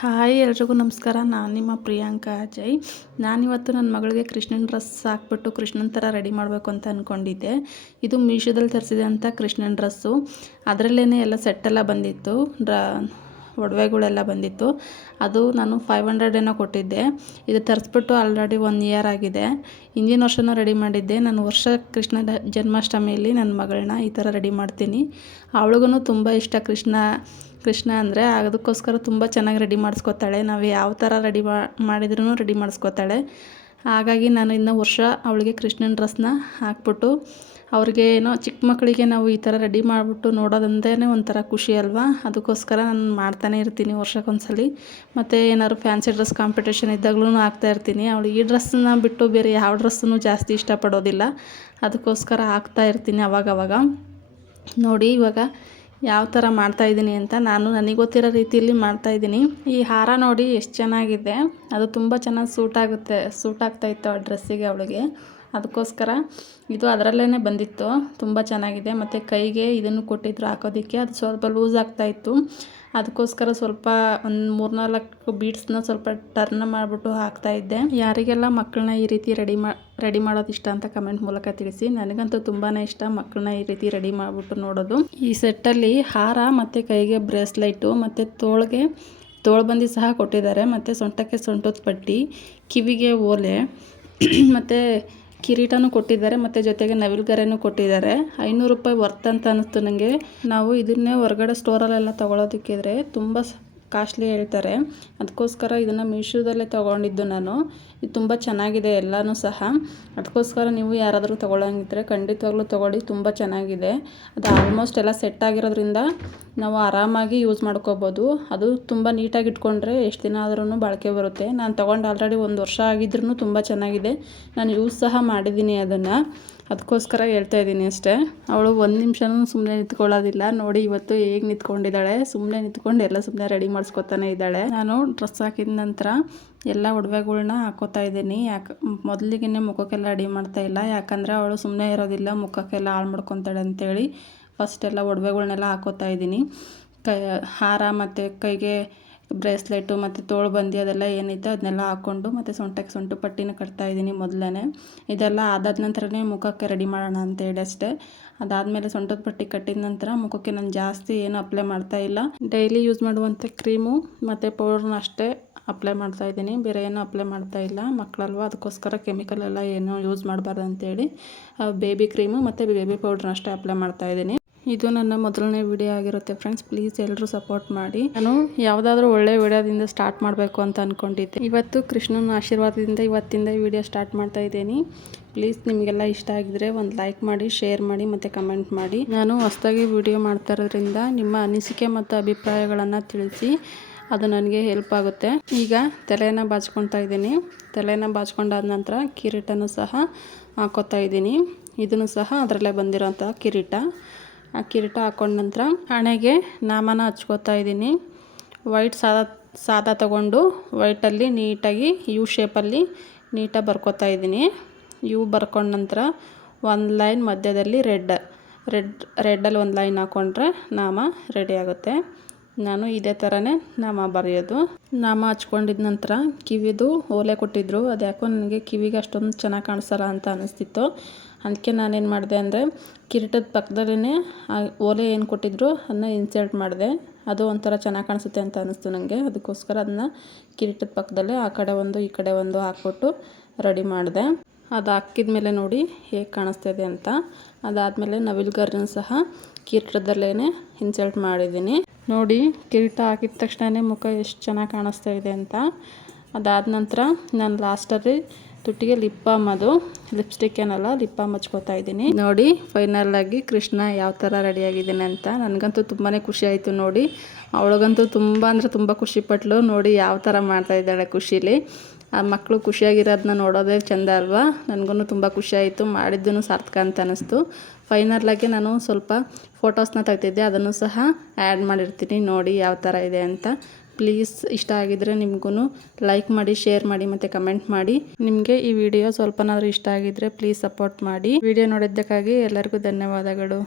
Hi ಎಲ್ರಿಗೂ ನಮಸ್ಕಾರ. ನಾನು ನಿಮ್ಮ ಪ್ರಿಯಾಂಕಾ ಅಜಯ್. ನಾನಿವತ್ತು ನನ್ನ ಮಗಳಿಗೆ ಕೃಷ್ಣನ ಡ್ರೆಸ್ ಹಾಕ್ಬಿಟ್ಟು ಕೃಷ್ಣನ ಥರ ರೆಡಿ ಮಾಡಬೇಕು ಅಂತ ಅಂದ್ಕೊಂಡಿದ್ದೆ ಇದು ಮೀಶೋದಲ್ಲಿ ತರಿಸಿದಂಥ ಅಂತ ಕೃಷ್ಣನ ಡ್ರೆಸ್ಸು. ಅದರಲ್ಲೇ ಎಲ್ಲ ಸೆಟ್ಟೆಲ್ಲ ಬಂದಿತ್ತು. ಡ್ರ, ಒಡವೆಗಳೆಲ್ಲ ಬಂದಿತ್ತು. ಅದು ನಾನು ಫೈವ್ ಹಂಡ್ರೆಡ್ ಏನೋ ಕೊಟ್ಟಿದ್ದೆ. ಇದು ತರಿಸ್ಬಿಟ್ಟು ಆಲ್ರೆಡಿ ಒನ್ ಇಯರ್ ಆಗಿದೆ. ಹಿಂದಿನ ವರ್ಷನೂ ರೆಡಿ ಮಾಡಿದ್ದೆ. ನಾನು ವರ್ಷ ಕೃಷ್ಣ ಜನ್ಮಾಷ್ಟಮಿಯಲ್ಲಿ ನನ್ನ ಮಗಳನ್ನ ಈ ಥರ ರೆಡಿ ಮಾಡ್ತೀನಿ. ಅವಳಿಗೂ ತುಂಬ ಇಷ್ಟ ಕೃಷ್ಣ ಕೃಷ್ಣ ಅಂದರೆ ಅದಕ್ಕೋಸ್ಕರ ತುಂಬ ಚೆನ್ನಾಗಿ ರೆಡಿ ಮಾಡಿಸ್ಕೊತಾಳೆ. ನಾವು ಯಾವ ಥರ ರೆಡಿ ಮಾಡಿದ್ರೂ ರೆಡಿ ಮಾಡಿಸ್ಕೊತಾಳೆ. ಹಾಗಾಗಿ ನಾನು ಇನ್ನು ವರ್ಷ ಅವಳಿಗೆ ಕೃಷ್ಣನ ಡ್ರೆಸ್ನ ಹಾಕ್ಬಿಟ್ಟು ಅವ್ರಿಗೆ ಏನೋ ಚಿಕ್ಕ ಮಕ್ಕಳಿಗೆ ನಾವು ಈ ಥರ ರೆಡಿ ಮಾಡಿಬಿಟ್ಟು ನೋಡೋದಂದೇ ಒಂಥರ ಖುಷಿ ಅಲ್ವಾ? ಅದಕ್ಕೋಸ್ಕರ ನಾನು ಮಾಡ್ತಾನೆ ಇರ್ತೀನಿ ವರ್ಷಕ್ಕೊಂದ್ಸಲಿ. ಮತ್ತು ಏನಾದ್ರು ಫ್ಯಾನ್ಸಿ ಡ್ರೆಸ್ ಕಾಂಪಿಟೇಷನ್ ಇದ್ದಾಗಲೂ ಹಾಕ್ತಾ ಇರ್ತೀನಿ. ಅವಳು ಈ ಡ್ರೆಸ್ಸನ್ನ ಬಿಟ್ಟು ಬೇರೆ ಯಾವ ಡ್ರೆಸ್ಸನ್ನು ಜಾಸ್ತಿ ಇಷ್ಟಪಡೋದಿಲ್ಲ. ಅದಕ್ಕೋಸ್ಕರ ಹಾಕ್ತಾ ಇರ್ತೀನಿ ಅವಾಗವಾಗ. ನೋಡಿ ಇವಾಗ ಯಾವ ಥರ ಮಾಡ್ತಾಯಿದ್ದೀನಿ ಅಂತ ನಾನು ನನಗೆ ಗೊತ್ತಿರೋ ರೀತಿಯಲ್ಲಿ ಮಾಡ್ತಾಯಿದ್ದೀನಿ ಈ ಹಾರ ನೋಡಿ ಎಷ್ಟು ಚೆನ್ನಾಗಿದೆ. ಅದು ತುಂಬ ಚೆನ್ನಾಗಿ ಸೂಟ್ ಆಗುತ್ತೆ, ಸೂಟ್ ಆಗ್ತಾಯಿತ್ತು ಆ ಡ್ರೆಸ್ಸಿಗೆ ಅವಳಿಗೆ. ಅದಕ್ಕೋಸ್ಕರ ಇದು ಅದರಲ್ಲೇ ಬಂದಿತ್ತು. ತುಂಬ ಚೆನ್ನಾಗಿದೆ. ಮತ್ತು ಕೈಗೆ ಇದನ್ನು ಕೊಟ್ಟಿದ್ರು ಹಾಕೋದಕ್ಕೆ. ಅದು ಸ್ವಲ್ಪ ಲೂಸ್ ಆಗ್ತಾಯಿತ್ತು ಅದಕ್ಕೋಸ್ಕರ ಸ್ವಲ್ಪ ಒಂದು ಮೂರ್ನಾಲ್ಕು ಬೀಡ್ಸ್ನ ಸ್ವಲ್ಪ ಟರ್ನ್ ಮಾಡಿಬಿಟ್ಟು ಹಾಕ್ತಾಯಿದ್ದೆ ಯಾರಿಗೆಲ್ಲ ಮಕ್ಕಳನ್ನ ಈ ರೀತಿ ರೆಡಿ ಮಾ, ರೆಡಿ ಮಾಡೋದು ಇಷ್ಟ ಅಂತ ಕಮೆಂಟ್ ಮೂಲಕ ತಿಳಿಸಿ. ನನಗಂತೂ ತುಂಬಾ ಇಷ್ಟ ಮಕ್ಕಳನ್ನ ಈ ರೀತಿ ರೆಡಿ ಮಾಡಿಬಿಟ್ಟು ನೋಡೋದು. ಈ ಸೆಟ್ಟಲ್ಲಿ ಹಾರ ಮತ್ತು ಕೈಗೆ ಬ್ರೇಸ್ಲೈಟು ಮತ್ತು ತೋಳಿಗೆ ತೋಳ್ಬಂದಿ ಸಹ ಕೊಟ್ಟಿದ್ದಾರೆ. ಮತ್ತು ಸೊಂಟಕ್ಕೆ ಸೊಂಟದ ಪಟ್ಟಿ, ಕಿವಿಗೆ ಓಲೆ, ಮತ್ತು ಕಿರೀಟನೂ ಕೊಟ್ಟಿದ್ದಾರೆ, ಮತ್ತು ಜೊತೆಗೆ ನವಿಲುಗರೆನೂ ಕೊಟ್ಟಿದ್ದಾರೆ. ಐನೂರು ರೂಪಾಯಿ ವರ್ತ್ ಅಂತ ಅನ್ನಿಸ್ತು ನನಗೆ ನಾವು ಇದನ್ನೇ ಹೊರಗಡೆ ಸ್ಟೋರಲ್ಲೆಲ್ಲ ತೊಗೊಳೋದಕ್ಕಿದ್ರೆ ತುಂಬ ಕಾಸ್ಟ್ಲಿ ಹೇಳ್ತಾರೆ. ಅದಕ್ಕೋಸ್ಕರ ಇದನ್ನು ಮೀಶೋದಲ್ಲೇ ತೊಗೊಂಡಿದ್ದು ನಾನು. ಇದು ತುಂಬ ಚೆನ್ನಾಗಿದೆ, ಎಲ್ಲನೂ ಸಹ. ಅದಕ್ಕೋಸ್ಕರ ನೀವು ಯಾರಾದರೂ ತೊಗೊಳಂಗಿದ್ರೆ ಖಂಡಿತವಾಗ್ಲೂ ತೊಗೊಳ್ಳಿ, ತುಂಬ ಚೆನ್ನಾಗಿದೆ. ಅದು ಆಲ್ಮೋಸ್ಟ್ ಎಲ್ಲ ಸೆಟ್ ಆಗಿರೋದ್ರಿಂದ ನಾವು ಆರಾಮಾಗಿ ಯೂಸ್ ಮಾಡ್ಕೋಬೋದು. ಅದು ತುಂಬ ನೀಟಾಗಿ ಇಟ್ಕೊಂಡ್ರೆ ಎಷ್ಟು ದಿನ ಆದ್ರೂ ಬಾಳಿಕೆ ಬರುತ್ತೆ. ನಾನು ತೊಗೊಂಡು ಆಲ್ರೆಡಿ ಒಂದು ವರ್ಷ ಆಗಿದ್ರೂ ತುಂಬ ಚೆನ್ನಾಗಿದೆ. ನಾನು ಯೂಸ್ ಸಹ ಮಾಡಿದ್ದೀನಿ ಅದನ್ನು. ಅದಕ್ಕೋಸ್ಕರ ಹೇಳ್ತಾ ಇದ್ದೀನಿ ಅಷ್ಟೇ. ಅವಳು ಒಂದು ನಿಮಿಷನೂ ಸುಮ್ಮನೆ ನಿಂತ್ಕೊಳ್ಳೋದಿಲ್ಲ. ನೋಡಿ ಇವತ್ತು ಹೇಗೆ ನಿಂತ್ಕೊಂಡಿದ್ದಾಳೆ. ಸುಮ್ಮನೆ ನಿಂತ್ಕೊಂಡು ಎಲ್ಲ ಸುಮ್ಮನೆ ರೆಡಿ ಮಾಡಿಸ್ಕೊತಾನೆ ಇದ್ದಾಳೆ. ನಾನು ಡ್ರೆಸ್ ಹಾಕಿದ ನಂತರ ಎಲ್ಲ ಒಡವೆಗಳ್ನ ಹಾಕೋತಾ ಇದ್ದೀನಿ. ಯಾಕೆ ಮೊದಲಿಗೆ ಮುಖಕ್ಕೆಲ್ಲ ರೆಡಿ ಮಾಡ್ತಾ ಇಲ್ಲ. ಯಾಕಂದರೆ ಅವಳು ಸುಮ್ಮನೆ ಇರೋದಿಲ್ಲ. ಮುಖಕ್ಕೆಲ್ಲ ಹಾಳು ಮಾಡ್ಕೊತಾಳೆ ಅಂತೇಳಿ. ಫಸ್ಟ್ ಎಲ್ಲ ಒಡವೆಗಳ್ನೆಲ್ಲ ಹಾಕೋತಾ ಇದ್ದೀನಿ. ಕೈ, ಹಾರ ಮತ್ತು ಕೈಗೆ ಬ್ರೇಸ್ಲೆಟು ಮತ್ತು ತೋಳು ಬಂದಿ ಅದೆಲ್ಲ ಏನೈತೆ ಅದನ್ನೆಲ್ಲ ಹಾಕ್ಕೊಂಡು ಮತ್ತು ಸೊಂಟಕ್ಕೆ ಸೊಂಟು ಪಟ್ಟಿನ ಕಟ್ತಾ ಇದ್ದೀನಿ ಮೊದಲೇ ಇದೆಲ್ಲ ಆದಾದ ನಂತರನೇ ಮುಖಕ್ಕೆ ರೆಡಿ ಮಾಡೋಣ ಅಂತೇಳಿ ಅಷ್ಟೇ. ಅದಾದಮೇಲೆ ಸೊಂಟದ ಪಟ್ಟಿ ಕಟ್ಟಿದ ನಂತರ ಮುಖಕ್ಕೆ ನಾನು ಜಾಸ್ತಿ ಏನು ಅಪ್ಲೈ ಮಾಡ್ತಾ ಇಲ್ಲ. ಡೈಲಿ ಯೂಸ್ ಮಾಡುವಂಥ ಕ್ರೀಮು ಮತ್ತು ಪೌಡ್ರನ್ನ ಅಷ್ಟೇ ಅಪ್ಲೈ ಮಾಡ್ತಾ ಇದ್ದೀನಿ. ಬೇರೆ ಏನೂ ಅಪ್ಲೈ ಮಾಡ್ತಾ ಇಲ್ಲ. ಮಕ್ಕಳಲ್ವ, ಅದಕ್ಕೋಸ್ಕರ ಕೆಮಿಕಲ್ ಎಲ್ಲ ಏನೂ ಯೂಸ್ ಮಾಡಬಾರ್ದು ಅಂತೇಳಿ ಬೇಬಿ ಕ್ರೀಮು ಮತ್ತು ಬೇಬಿ ಪೌಡ್ರನ್ನ ಅಷ್ಟೇ ಅಪ್ಲೈ ಮಾಡ್ತಾ ಇದ್ದೀನಿ. ಇದು ನನ್ನ ಮೊದಲನೇ ವಿಡಿಯೋ ಆಗಿರುತ್ತೆ ಫ್ರೆಂಡ್ಸ್ ಪ್ಲೀಸ್ ಎಲ್ಲರೂ ಸಪೋರ್ಟ್ ಮಾಡಿ. ನಾನು ಯಾವುದಾದ್ರೂ ಒಳ್ಳೆ ವಿಡಿಯೋದಿಂದ ಸ್ಟಾರ್ಟ್ ಮಾಡಬೇಕು ಅಂತ ಅಂದ್ಕೊಂಡಿದ್ದೆ ಇವತ್ತು ಕೃಷ್ಣನ ಆಶೀರ್ವಾದದಿಂದ ಇವತ್ತಿಂದ ಈ ವಿಡಿಯೋ ಸ್ಟಾರ್ಟ್ ಮಾಡ್ತಾ ಇದ್ದೀನಿ. ಪ್ಲೀಸ್ ನಿಮಗೆಲ್ಲ ಇಷ್ಟ ಆಗಿದ್ರೆ ಒಂದು ಲೈಕ್ ಮಾಡಿ ಶೇರ್ ಮಾಡಿ, ಮತ್ತು ಕಮೆಂಟ್ ಮಾಡಿ. ನಾನು ಹೊಸದಾಗಿ ವಿಡಿಯೋ ಮಾಡ್ತಾ ಇರೋದ್ರಿಂದ ನಿಮ್ಮ ಅನಿಸಿಕೆ ಮತ್ತು ಅಭಿಪ್ರಾಯಗಳನ್ನು ತಿಳಿಸಿ ಅದು ನನಗೆ ಹೆಲ್ಪ್ ಆಗುತ್ತೆ. ಈಗ ತಲೆನ ಬಾಚ್ಕೊತಾ ಇದ್ದೀನಿ. ತಲೆನ ಬಾಚ್ಕೊಂಡಾದ ನಂತರ ಕಿರೀಟನೂ ಸಹ ಹಾಕೋತಾ ಇದ್ದೀನಿ. ಇದನ್ನು ಸಹ ಅದರಲ್ಲೇ ಬಂದಿರೋಂಥ ಕಿರೀಟ. ಆ ಕಿರೀಟ ಹಾಕೊಂಡ ನಂತರ ಹಣೆಗೆ ನಾಮನ ಹಚ್ಕೋತಾ ಇದ್ದೀನಿ. ವೈಟ್ ಸಾದಾ ಸಾದಾ ತಗೊಂಡು ವೈಟಲ್ಲಿ ನೀಟಾಗಿ ಯು ಶೇಪಲ್ಲಿ ನೀಟಾಗಿ ಬರ್ಕೋತಾ ಇದ್ದೀನಿ. ಯು ಬರ್ಕೊಂಡ ನಂತರ ಒಂದು ಲೈನ್ ಮಧ್ಯದಲ್ಲಿ ರೆಡ್ ರೆಡ್ ರೆಡ್ಡಲ್ಲಿ ಒಂದು ಲೈನ್ ಹಾಕ್ಕೊಂಡ್ರೆ ನಾಮ ರೆಡಿ ಆಗುತ್ತೆ. ನಾನು ಇದೇ ಥರನೇ ನಾಮ ಬರೆಯೋದು. ನಾಮ ಹಚ್ಕೊಂಡಿದ ನಂತರ ಕಿವಿದು ಓಲೆ ಕೊಟ್ಟಿದ್ದರು ಅದ್ಯಾಕೋ ನನಗೆ ಕಿವಿಗೆ ಅಷ್ಟೊಂದು ಚೆನ್ನಾಗಿ ಕಾಣಿಸಲ್ಲ ಅಂತ ಅನ್ನಿಸ್ತಿತ್ತು ಅದಕ್ಕೆ ನಾನೇನು ಮಾಡಿದೆ ಅಂದರೆ ಕಿರೀಟದ ಪಕ್ಕದಲ್ಲೇ ಓಲೆ ಏನು ಕೊಟ್ಟಿದ್ರು ಅದನ್ನ ಇನ್ಸರ್ಟ್ ಮಾಡಿದೆ. ಅದು ಒಂಥರ ಚೆನ್ನಾಗಿ ಕಾಣಿಸುತ್ತೆ ಅಂತ ಅನ್ನಿಸ್ತು ನನಗೆ ಅದಕ್ಕೋಸ್ಕರ ಅದನ್ನ ಕಿರೀಟದ ಪಕ್ಕದಲ್ಲೇ ಆ ಕಡೆ ಒಂದು, ಈ ಕಡೆ ಒಂದು ಹಾಕ್ಬಿಟ್ಟು ರೆಡಿ ಮಾಡಿದೆ. ಅದು ಹಾಕಿದ ಮೇಲೆ ನೋಡಿ ಹೇಗೆ ಕಾಣಿಸ್ತಿದೆ ಅಂತ. ಅದಾದಮೇಲೆ ನವಿಲ್ಗರ್ನ ಸಹ ಕಿರೀಟದಲ್ಲೇ ಇನ್ಸರ್ಟ್ ಮಾಡಿದ್ದೀನಿ. ನೋಡಿ ಕಿರೀಟ ಹಾಕಿದ ತಕ್ಷಣವೇ ಮುಖ ಎಷ್ಟು ಚೆನ್ನಾಗಿ ಕಾಣಿಸ್ತಾ ಇದೆ ಅಂತ. ಅದಾದ ನಂತರ ನಾನು ಲಾಸ್ಟಲ್ಲಿ ತುಟ್ಟಿಗೆ ಲಿಪ್ ಬಾಮ್ ಅದು. ಲಿಪ್ಸ್ಟಿಕ್ ಏನಲ್ಲ, ಲಿಪ್ ಬಾಮ್ ಹಚ್ಕೋತಾ ಇದ್ದೀನಿ. ನೋಡಿ ಫೈನಲ್ ಆಗಿ ಕೃಷ್ಣ ಯಾವ ಥರ ರೆಡಿಯಾಗಿದ್ದೀನಿ ಅಂತ. ನನಗಂತೂ ತುಂಬಾ ಖುಷಿ ಆಯಿತು ನೋಡಿ. ಅವಳಿಗಂತೂ ತುಂಬ ಅಂದರೆ ತುಂಬ ಖುಷಿಪಟ್ಲು ನೋಡಿ ಯಾವ ಥರ ಮಾಡ್ತಾ ಇದ್ದಾಳೆ ಖುಷಿಲಿ. ಆ ಮಕ್ಕಳು ಖುಷಿಯಾಗಿರೋದನ್ನ ನೋಡೋದೇ ಚೆಂದ ಅಲ್ವಾ? ನನಗೂ ತುಂಬ ಖುಷಿಯಾಯಿತು ಮಾಡಿದ್ದೂ ಸಾರ್ಥಕ ಅಂತ ಅನ್ನಿಸ್ತು ಫೈನಲ್ಲಾಗಿ ನಾನು ಸ್ವಲ್ಪ ಫೋಟೋಸ್ನ ತೆಗ್ದಿದ್ದೆ. ಅದನ್ನು ಸಹ ಆ್ಯಡ್ ಮಾಡಿರ್ತೀನಿ. ನೋಡಿ ಯಾವ ಥರ ಇದೆ ಅಂತ. ಪ್ಲೀಸ್ ಇಷ್ಟ ಆಗಿದ್ರೆ ನಿಮಗೂ ಲೈಕ್ ಮಾಡಿ ಶೇರ್ ಮಾಡಿ ಮತ್ತು ಕಮೆಂಟ್ ಮಾಡಿ. ನಿಮಗೆ ಈ ವಿಡಿಯೋ ಸ್ವಲ್ಪನಾದರೂ ಇಷ್ಟ ಆಗಿದ್ರೆ ಪ್ಲೀಸ್ ಸಪೋರ್ಟ್ ಮಾಡಿ. ವಿಡಿಯೋ ನೋಡಿದ್ದಕ್ಕಾಗಿ ಎಲ್ಲರಿಗೂ ಧನ್ಯವಾದಗಳು.